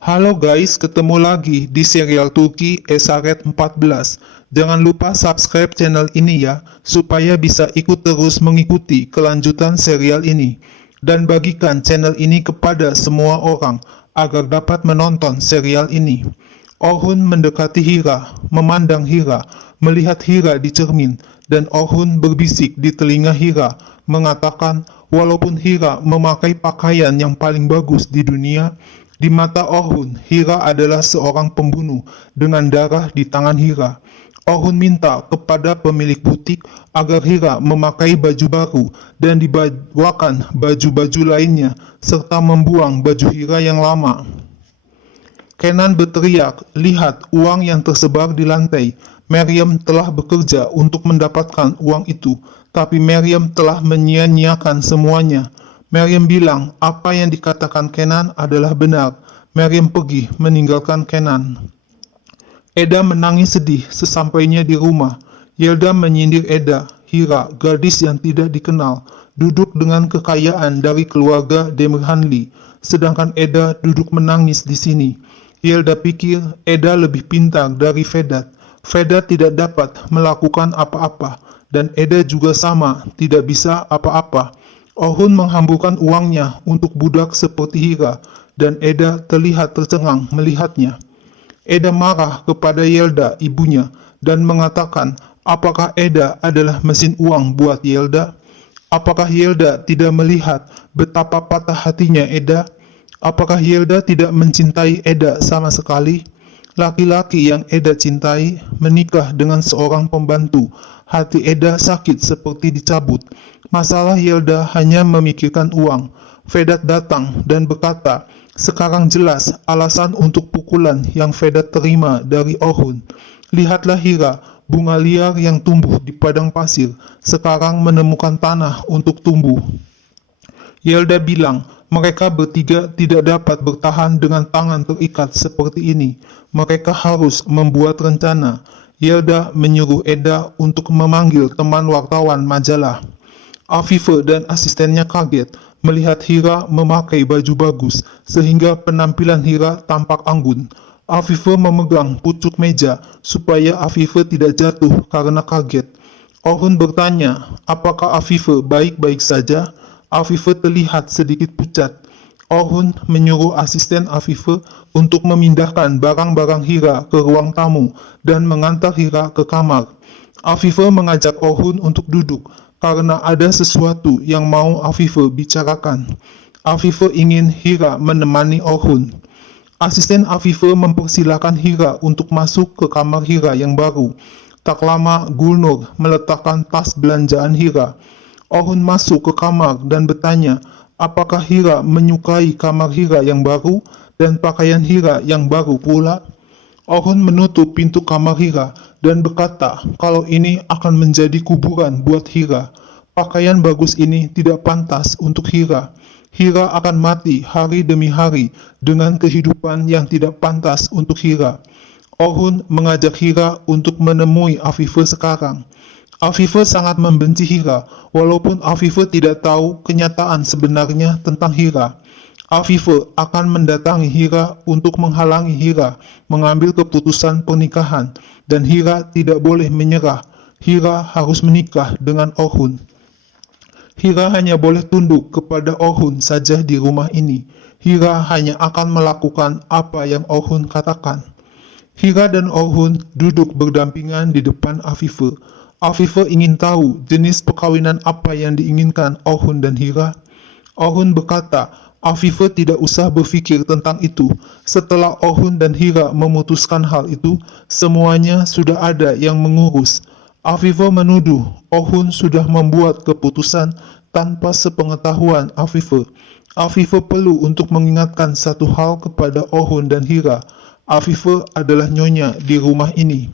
Halo guys, ketemu lagi di serial Turki Esaret 14. Jangan lupa subscribe channel ini ya, supaya bisa ikut terus mengikuti kelanjutan serial ini. Dan bagikan channel ini kepada semua orang, agar dapat menonton serial ini. Orhun mendekati Hira, memandang Hira, melihat Hira di cermin, dan Orhun berbisik di telinga Hira, mengatakan walaupun Hira memakai pakaian yang paling bagus di dunia, di mata Orhun, Hira adalah seorang pembunuh dengan darah di tangan Hira. Orhun minta kepada pemilik butik agar Hira memakai baju baru dan dibawakan baju-baju lainnya, serta membuang baju Hira yang lama. Kenan berteriak, "Lihat uang yang tersebar di lantai. Maryam telah bekerja untuk mendapatkan uang itu, tapi Maryam telah menyia-nyiakan semuanya." Maryam bilang apa yang dikatakan Kenan adalah benar. Maryam pergi meninggalkan Kenan. Eda menangis sedih sesampainya di rumah. Yelda menyindir Eda, Hira, gadis yang tidak dikenal, duduk dengan kekayaan dari keluarga Demirhanli, sedangkan Eda duduk menangis di sini. Yelda pikir Eda lebih pintar dari Vedat. Vedat tidak dapat melakukan apa-apa, dan Eda juga sama, tidak bisa apa-apa. Orhun menghamburkan uangnya untuk budak seperti Hira, dan Eda terlihat tercengang melihatnya. Eda marah kepada Yelda, ibunya, dan mengatakan, apakah Eda adalah mesin uang buat Yelda? Apakah Yelda tidak melihat betapa patah hatinya Eda? Apakah Yelda tidak mencintai Eda sama sekali? Laki-laki yang Eda cintai menikah dengan seorang pembantu. Hati Eda sakit seperti dicabut. Masalah Yelda hanya memikirkan uang. Vedat datang dan berkata, sekarang jelas alasan untuk pukulan yang Vedat terima dari Orhun. Lihatlah Hira, bunga liar yang tumbuh di padang pasir, sekarang menemukan tanah untuk tumbuh. Yelda bilang, mereka bertiga tidak dapat bertahan dengan tangan terikat seperti ini. Mereka harus membuat rencana. Yelda menyuruh Eda untuk memanggil teman wartawan majalah. Afife dan asistennya kaget melihat Hira memakai baju bagus, sehingga penampilan Hira tampak anggun. Afife memegang pucuk meja supaya Afife tidak jatuh karena kaget. Orhun bertanya, apakah Afife baik-baik saja? Afife terlihat sedikit pucat. Orhun menyuruh asisten Afife untuk memindahkan barang-barang Hira ke ruang tamu dan mengantar Hira ke kamar. Afife mengajak Orhun untuk duduk karena ada sesuatu yang mau Afife bicarakan. Afife ingin Hira menemani Orhun. Asisten Afife mempersilahkan Hira untuk masuk ke kamar Hira yang baru. Tak lama Gulnur meletakkan tas belanjaan Hira. Orhun masuk ke kamar dan bertanya, apakah Hira menyukai kamar Hira yang baru dan pakaian Hira yang baru pula? Orhun menutup pintu kamar Hira dan berkata kalau ini akan menjadi kuburan buat Hira. Pakaian bagus ini tidak pantas untuk Hira. Hira akan mati hari demi hari dengan kehidupan yang tidak pantas untuk Hira. Orhun mengajak Hira untuk menemui Afife sekarang. Afife sangat membenci Hira, walaupun Afife tidak tahu kenyataan sebenarnya tentang Hira. Afife akan mendatangi Hira untuk menghalangi Hira mengambil keputusan pernikahan, dan Hira tidak boleh menyerah. Hira harus menikah dengan Orhun. Hira hanya boleh tunduk kepada Orhun saja di rumah ini. Hira hanya akan melakukan apa yang Orhun katakan. Hira dan Orhun duduk berdampingan di depan Afife. Afife ingin tahu jenis perkawinan apa yang diinginkan Orhun dan Hira. Orhun berkata, Afife tidak usah berpikir tentang itu. Setelah Orhun dan Hira memutuskan hal itu, semuanya sudah ada yang mengurus. Afife menuduh Orhun sudah membuat keputusan tanpa sepengetahuan Afife. Afife perlu untuk mengingatkan satu hal kepada Orhun dan Hira. Afife adalah nyonya di rumah ini.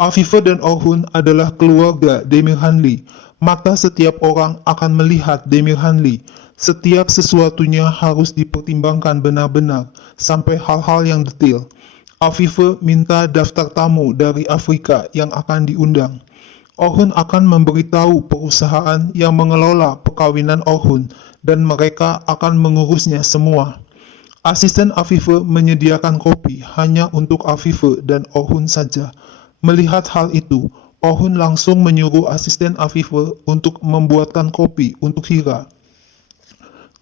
Afife dan Orhun adalah keluarga Demirhanli. Mata setiap orang akan melihat Demirhanli. Setiap sesuatunya harus dipertimbangkan benar-benar, sampai hal-hal yang detail. Afife minta daftar tamu dari Afrika yang akan diundang. Orhun akan memberitahu perusahaan yang mengelola perkawinan Orhun, dan mereka akan mengurusnya semua. Asisten Afife menyediakan kopi hanya untuk Afife dan Ohun saja. Melihat hal itu, Ohun langsung menyuruh asisten Afife untuk membuatkan kopi untuk Hira.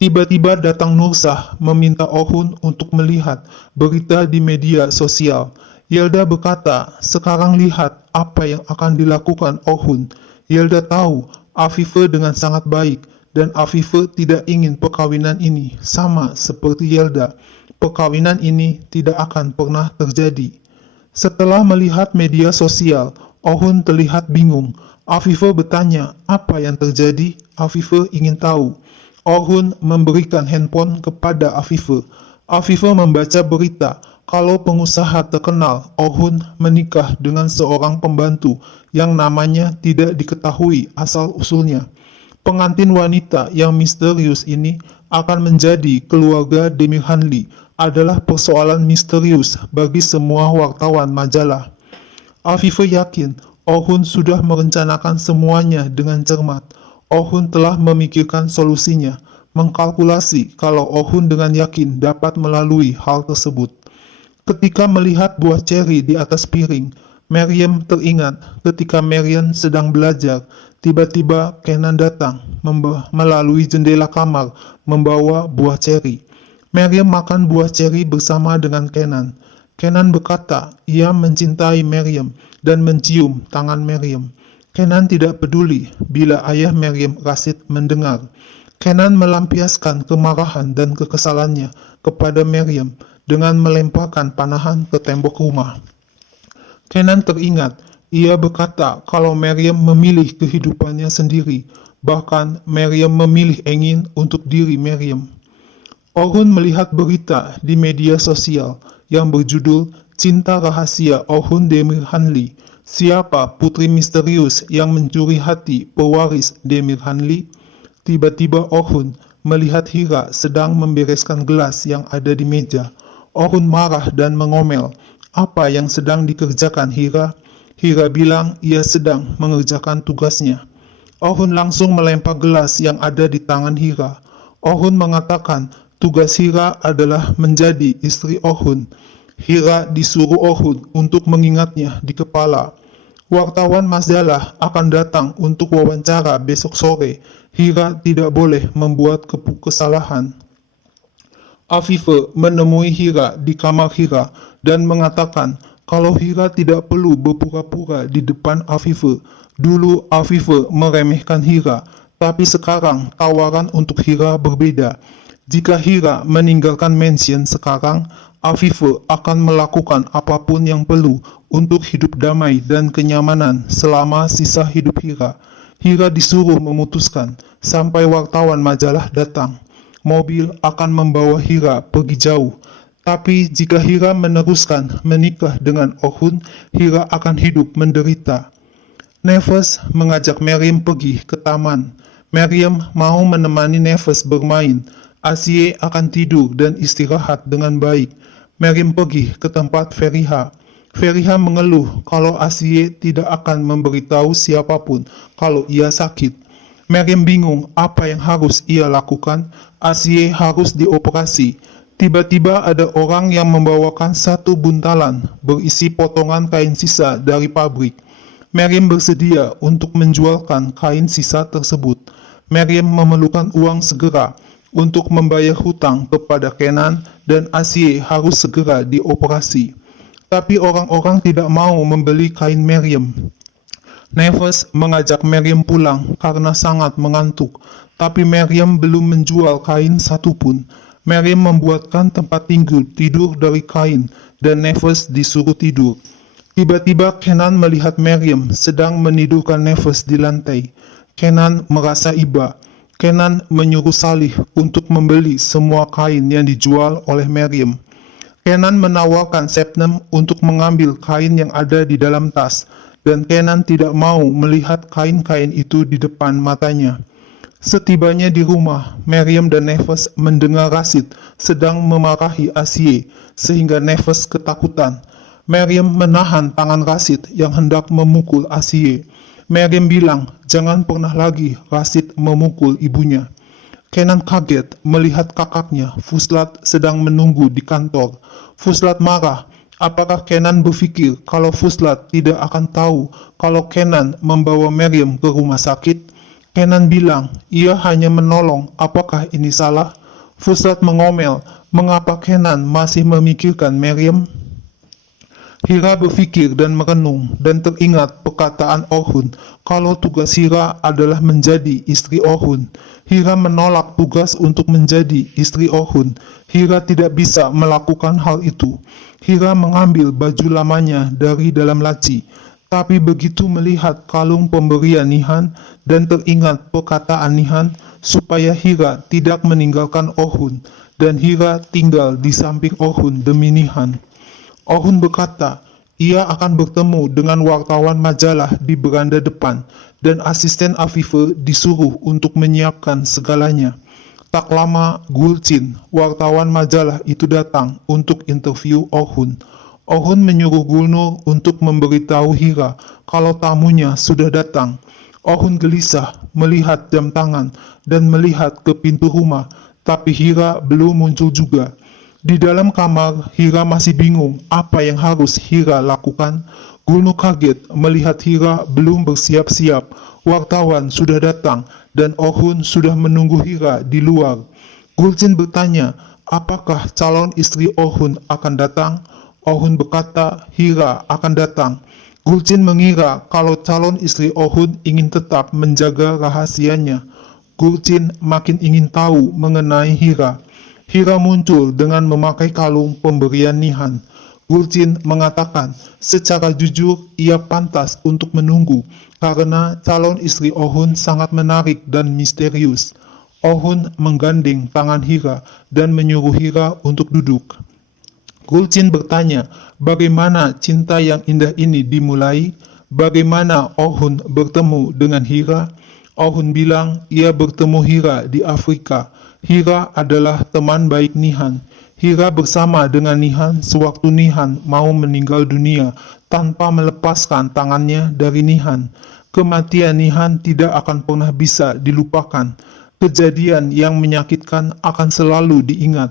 Tiba-tiba datang Nursah meminta Ohun untuk melihat berita di media sosial. Yelda berkata, sekarang lihat apa yang akan dilakukan Ohun. Yelda tahu Afife dengan sangat baik dan Afife tidak ingin perkawinan ini sama seperti Yelda. Perkawinan ini tidak akan pernah terjadi. Setelah melihat media sosial, Ohun terlihat bingung. Afife bertanya, apa yang terjadi? Afife ingin tahu. Ohun memberikan handphone kepada Afife. Afife membaca berita kalau pengusaha terkenal Ohun menikah dengan seorang pembantu yang namanya tidak diketahui asal-usulnya. Pengantin wanita yang misterius ini akan menjadi keluarga Demir Hanli adalah persoalan misterius bagi semua wartawan majalah. Afife yakin Ohun sudah merencanakan semuanya dengan cermat. Ohun telah memikirkan solusinya, mengkalkulasi kalau Ohun dengan yakin dapat melalui hal tersebut. Ketika melihat buah ceri di atas piring, Maryam teringat ketika Marian sedang belajar, tiba-tiba Kenan datang melalui jendela kamar membawa buah ceri. Maryam makan buah ceri bersama dengan Kenan. Kenan berkata ia mencintai Maryam dan mencium tangan Maryam. Kenan tidak peduli bila ayah Maryam Rashid mendengar. Kenan melampiaskan kemarahan dan kekesalannya kepada Maryam dengan melemparkan panahan ke tembok rumah. Kenan teringat, ia berkata kalau Maryam memilih kehidupannya sendiri, bahkan Maryam memilih Engin untuk diri Maryam. Ohun melihat berita di media sosial yang berjudul Cinta Rahasia Ohun Demir Hanli. Siapa putri misterius yang mencuri hati pewaris Demir Hanli? Tiba-tiba Ohun melihat Hira sedang membereskan gelas yang ada di meja. Ohun marah dan mengomel. Apa yang sedang dikerjakan Hira? Hira bilang ia sedang mengerjakan tugasnya. Ohun langsung melempar gelas yang ada di tangan Hira. Ohun mengatakan tugas Hira adalah menjadi istri Ohun. Hira disuruh Ohun untuk mengingatnya di kepala. Wartawan majalah akan datang untuk wawancara besok sore. Hira tidak boleh membuat kesalahan. Afife menemui Hira di kamar Hira dan mengatakan kalau Hira tidak perlu berpura-pura di depan Afife. Dulu Afife meremehkan Hira, tapi sekarang tawaran untuk Hira berbeda. Jika Hira meninggalkan mansion sekarang, Afife akan melakukan apapun yang perlu untuk hidup damai dan kenyamanan selama sisa hidup Hira. Hira disuruh memutuskan sampai wartawan majalah datang. Mobil akan membawa Hira pergi jauh. Tapi jika Hira meneruskan menikah dengan Ohun, Hira akan hidup menderita. Nefes mengajak Maryam pergi ke taman. Maryam mau menemani Nefes bermain. Asye akan tidur dan istirahat dengan baik. Maryam pergi ke tempat Feriha. Feriha mengeluh kalau Asye tidak akan memberitahu siapapun kalau ia sakit. Maryam bingung apa yang harus ia lakukan. Asye harus dioperasi. Tiba-tiba ada orang yang membawakan satu buntalan berisi potongan kain sisa dari pabrik. Maryam bersedia untuk menjualkan kain sisa tersebut. Maryam memerlukan uang segera untuk membayar hutang kepada Kenan dan Asye harus segera dioperasi. Tapi orang-orang tidak mau membeli kain Maryam. Nefes mengajak Maryam pulang karena sangat mengantuk, tapi Maryam belum menjual kain satupun. Maryam membuatkan tempat tidur dari kain dan Nefes disuruh tidur. Tiba-tiba Kenan melihat Maryam sedang menidurkan Nefes di lantai. Kenan merasa iba. Kenan menyuruh Salih untuk membeli semua kain yang dijual oleh Maryam. Kenan menawarkan Sepnem untuk mengambil kain yang ada di dalam tas, dan Kenan tidak mau melihat kain-kain itu di depan matanya. Setibanya di rumah, Maryam dan Nefes mendengar Rashid sedang memarahi Asye, sehingga Nefes ketakutan. Maryam menahan tangan Rashid yang hendak memukul Asye. Maryam bilang, jangan pernah lagi Rashid memukul ibunya. Kenan kaget melihat kakaknya, Fuslat, sedang menunggu di kantor. Fuslat marah. Apakah Kenan berpikir kalau Fuslat tidak akan tahu kalau Kenan membawa Miriam ke rumah sakit? Kenan bilang, ia hanya menolong. Apakah ini salah? Fuslat mengomel, mengapa Kenan masih memikirkan Miriam? Hira berpikir dan merenung dan teringat perkataan Orhun kalau tugas Hira adalah menjadi istri Orhun. Hira menolak tugas untuk menjadi istri Orhun. Hira tidak bisa melakukan hal itu. Hira mengambil baju lamanya dari dalam laci. Tapi begitu melihat kalung pemberian Nihan dan teringat perkataan Nihan supaya Hira tidak meninggalkan Orhun dan Hira tinggal di samping Orhun demi Nihan. Orhun berkata, ia akan bertemu dengan wartawan majalah di beranda depan dan asisten Afife disuruh untuk menyiapkan segalanya. Tak lama, Gulcin, wartawan majalah itu datang untuk interview Orhun. Orhun menyuruh Gulnur untuk memberitahu Hira kalau tamunya sudah datang. Orhun gelisah melihat jam tangan dan melihat ke pintu rumah, tapi Hira belum muncul juga. Di dalam kamar, Hira masih bingung apa yang harus Hira lakukan. Gulnur kaget melihat Hira belum bersiap-siap. Wartawan sudah datang dan Orhun sudah menunggu Hira di luar. Gulcin bertanya, apakah calon istri Orhun akan datang? Orhun berkata, Hira akan datang. Gulcin mengira kalau calon istri Orhun ingin tetap menjaga rahasianya. Gulcin makin ingin tahu mengenai Hira. Hira muncul dengan memakai kalung pemberian Nihan. Gulcin mengatakan secara jujur ia pantas untuk menunggu karena calon istri Orhun sangat menarik dan misterius. Orhun menggandeng tangan Hira dan menyuruh Hira untuk duduk. Gulcin bertanya, bagaimana cinta yang indah ini dimulai? Bagaimana Orhun bertemu dengan Hira? Orhun bilang ia bertemu Hira di Afrika. Hira adalah teman baik Nihan. Hira bersama dengan Nihan sewaktu Nihan mau meninggal dunia tanpa melepaskan tangannya dari Nihan. Kematian Nihan tidak akan pernah bisa dilupakan. Kejadian yang menyakitkan akan selalu diingat.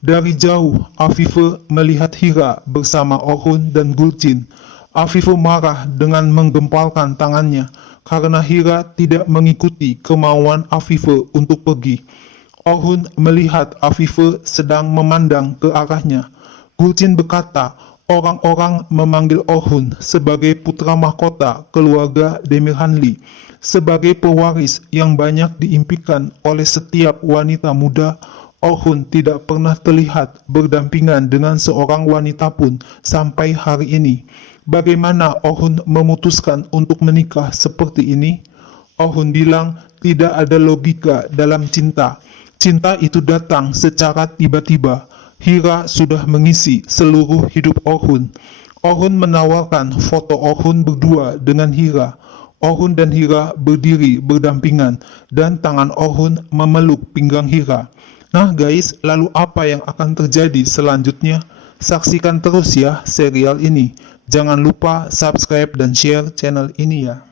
Dari jauh, Afife melihat Hira bersama Orhun dan Gulcin. Afife marah dengan menggempalkan tangannya karena Hira tidak mengikuti kemauan Afife untuk pergi. Orhun melihat Afife sedang memandang ke arahnya. Gulcin berkata, orang-orang memanggil Orhun sebagai putra mahkota keluarga Demirhanli, sebagai pewaris yang banyak diimpikan oleh setiap wanita muda. Orhun tidak pernah terlihat berdampingan dengan seorang wanita pun sampai hari ini. Bagaimana Orhun memutuskan untuk menikah seperti ini? Orhun bilang tidak ada logika dalam cinta. Cinta itu datang secara tiba-tiba. Hira sudah mengisi seluruh hidup Orhun. Orhun menawarkan foto Orhun berdua dengan Hira. Orhun dan Hira berdiri berdampingan dan tangan Orhun memeluk pinggang Hira. Nah guys, lalu apa yang akan terjadi selanjutnya? Saksikan terus ya serial ini. Jangan lupa subscribe dan share channel ini ya.